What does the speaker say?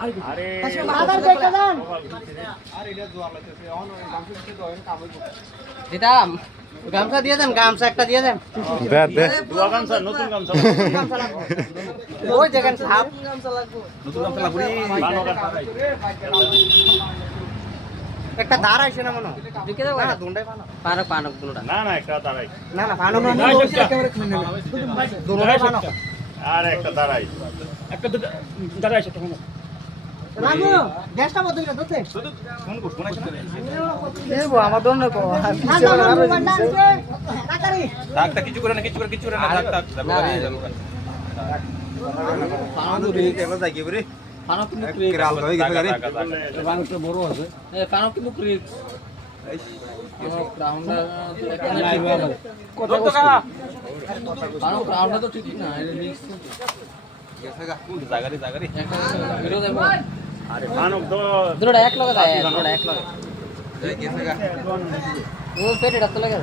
আরে দিতাম গামছা দিয়ে দেন, গামছা একটা দিয়ে দেন। দে দে দুয়া গামছা নতুন গামছা গামছা লাগবে ওই দেখেন সাপ নতুন গামছা লাগবে ভালো গামছা একটা ধার আইছে না মনে দিকে যাও না দুন্ডাই পানো পানো দুন্ডা না না একটা দাঁড়াই না না পানো না দুন্ডাই পানো আর একটা দাঁড়াই একটা দাঁড়াই আছে তখন লাগো গ্যাসটা বন্ধ করে দতে ফোন কর ফোন আসছে দেবো আমার দন্ড কো ডাক্তার কিছু করে না কিছু করে না ডাক্তার বাড়ি যাবো পানো রিক এবার যাই কি পানো কিন্তু ক্রিক কিরাল হয়ে গেছে গাড়ি পানো তো বড় আছে পানো কিন্তু ক্রিক ক্রাউন্ডটা এখানে কত টাকা পানো ক্রাউন্ডটা তো ঠিক না এটা রিস্ক গেছে গা জাগারি একটা ভিডিও দেখো আরে ফানুক তো দুটোটা এক লগে যায় দুটোটা এক লগে গেছে গা ও পেটে ডাক্তার লাগে